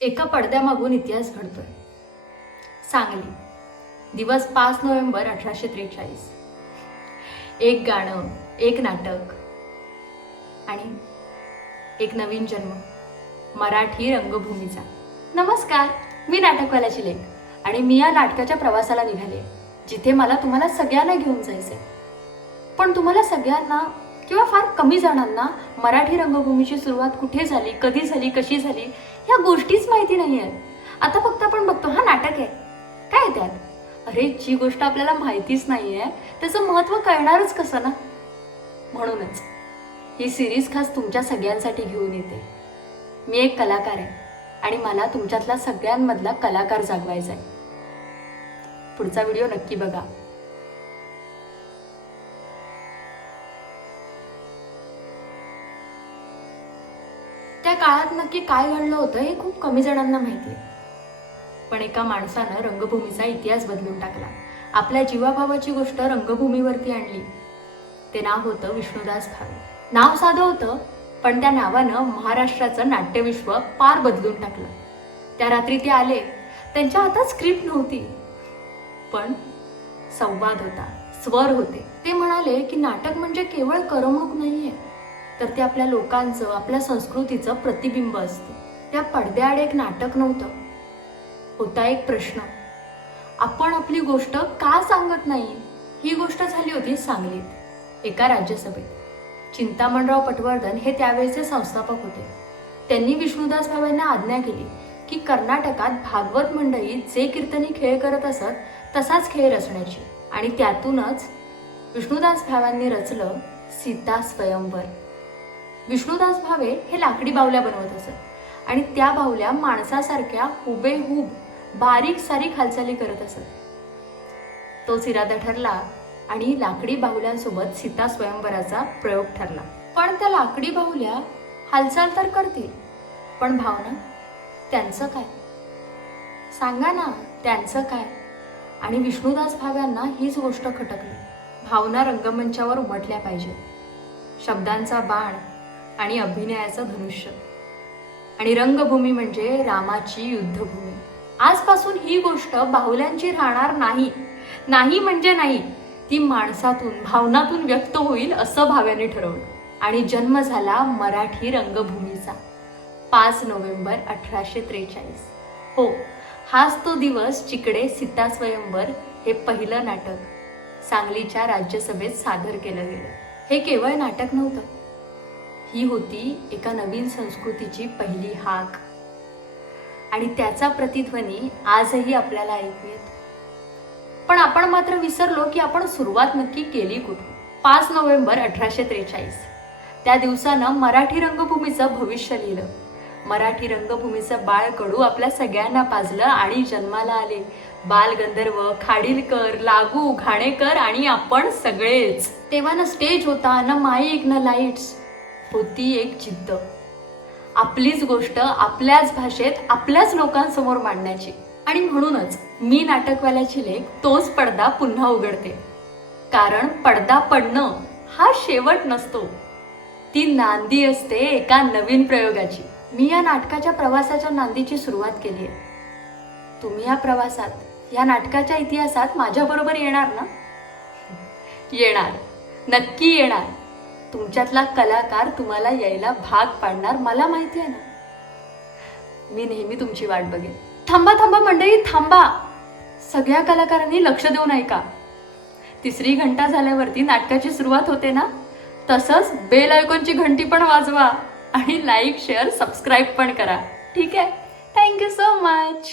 एका पडद्यामागून इतिहास घडतोय. सांगली दिवस पाच नोव्हेंबर अठराशे त्रेचाळीस. एक गाणं एक नाटक आणि एक नवीन जन्म. मराठी रंगभूमीचा. नमस्कार मी नाटकवाल्याची लेख आणि मी या नाटकाच्या प्रवासाला निघाले जिथे मला तुम्हाला सगळ्यांना घेऊन जायचंय. पण तुम्हाला सगळ्यांना किंवा फार कमी जणांना मराठी रंगभूमीची सुरुवात कुठे झाली कधी झाली कशी झाली ह्या गोष्टीच माहिती नाही आहेत आता फक्त आपण बघतो हा नाटक आहे. काय त्यात? अरे जी गोष्ट आपल्याला माहितीच नाही आहे त्याचं महत्त्व कळणारच कसं ना? म्हणूनच ही सिरीज खास तुमच्या सगळ्यांसाठी घेऊन येते. मी एक कलाकार आहे आणि मला तुमच्यातला सगळ्यांमधला कलाकार जागवायचा आहे पुढचा व्हिडिओ नक्की बघा. त्या काळात नक्की काय घडलं होतं हे खूप कमी जणांना माहिती आहे. पण एका माणसानं रंगभूमीचा इतिहास बदलून टाकला. आपल्या जीवाभावाची गोष्ट रंगभूमीवरती आणली. ते नाव होतं विष्णुदास भावे नाव साधं होतं पण त्या नावानं महाराष्ट्राचं नाट्यविश्व पार बदलून टाकलं. त्या रात्री ते आले. त्यांच्या हातात स्क्रिप्ट नव्हती. पण संवाद होता. स्वर होते. ते म्हणाले की नाटक म्हणजे केवळ करमणूक नाहीये. तर ते आपल्या लोकांचं आपल्या संस्कृतीचं प्रतिबिंब असतं. त्या पडद्याआड एक नाटक नव्हतं. होता एक प्रश्न. आपण आपली गोष्ट का सांगत नाही? ही गोष्ट झाली होती सांगलीत एका राज्यसभेत. चिंतामणराव पटवर्धन हे त्यावेळेचे संस्थापक होते. त्यांनी विष्णुदास भावेंना आज्ञा केली की कर्नाटकात भागवत मंडळी जे कीर्तनी खेळ करत असत तसाच खेळ रचण्याची. आणि त्यातूनच विष्णुदास भावांनी रचलं सीता स्वयंवर. विष्णुदास भावे हे लाकडी बावल्या बनवत असत. आणि त्या बावल्या माणसासारख्या हुबेहूब बारीक सारीक हालचाली करत असत. तोच इरादा ठरला आणि लाकडी बाहुल्यांसोबत सीता स्वयंवराचा प्रयोग ठरला. पण त्या लाकडी बाहुल्या हालचाल तर करतील पण भावना त्यांचं काय? सांगा ना त्यांचं काय? आणि विष्णुदास भाव्यांना हीच गोष्ट खटकली. भावना रंगमंचावर उमटल्या पाहिजेत. शब्दांचा बाण आणि अभिनयाचं धनुष्य आणि रंगभूमी म्हणजे रामाची युद्धभूमी. आजपासून ही गोष्ट बाहुल्यांची राहणार नाही. नाही म्हणजे नाही ती माणसातून भावनातून व्यक्त होईल असं भाव्याने ठरवलं. आणि जन्म झाला मराठी रंगभूमीचा. पाच नोव्हेंबर अठराशे त्रेचाळीस. हो हाच तो दिवस चिकडे सीता स्वयंवर हे पहिलं नाटक सांगलीच्या राज्यसभेत सादर केलं गेलं. हे केवळ नाटक नव्हतं. ही होती एका नवीन संस्कृतीची पहिली हाक. आणि त्याचा प्रतिध्वनी आजही आपल्याला ऐकू येतो. पण आपण मात्र विसरलो की आपण सुरुवात नक्की केली कुठून? पाच नोव्हेंबर अठराशे त्रेचाळीस. त्या दिवसानं मराठी रंगभूमीचं भविष्य लिहिलं. मराठी रंगभूमीचं बाळ कडू आपल्या सगळ्यांना पाजलं आणि जन्माला आले. बाल गंधर्व खाडीलकर लागू घाणेकर आणि आपण सगळेच. तेव्हा ना स्टेज होता ना माईक ना लाईट्स होती एक जिद्द. आपलीच गोष्ट आपल्याच भाषेत आपल्याच लोकांसमोर मांडण्याची. आणि म्हणूनच मी नाटकवाल्याची लेख तोच पडदा पुन्हा उघडते. कारण पडदा पडणं हा शेवट नसतो. ती नांदी असते एका नवीन प्रयोगाची. मी या नाटकाच्या प्रवासाच्या नांदीची सुरुवात केली आहे. तुम्ही या प्रवासात या नाटकाच्या इतिहासात माझ्याबरोबर येणार ना? येणार. नक्की येणार. तुमच्यातला कलाकार तुम्हाला यायला भाग पाडणार मला माहिती आहे ना. मी नेहमी तुमची वाट बघेन. थांबा थांबा मंडळी थांबा. सगळ्या कलाकारांनी लक्ष देऊन ऐका. तिसरी घंटा झाल्यावरती नाटकाची सुरुवात होते ना? तसंच बेल आयकॉनची घंटी पण वाजवा आणि लाईक शेअर सबस्क्राईब पण करा. ठीक आहे? Thank you so much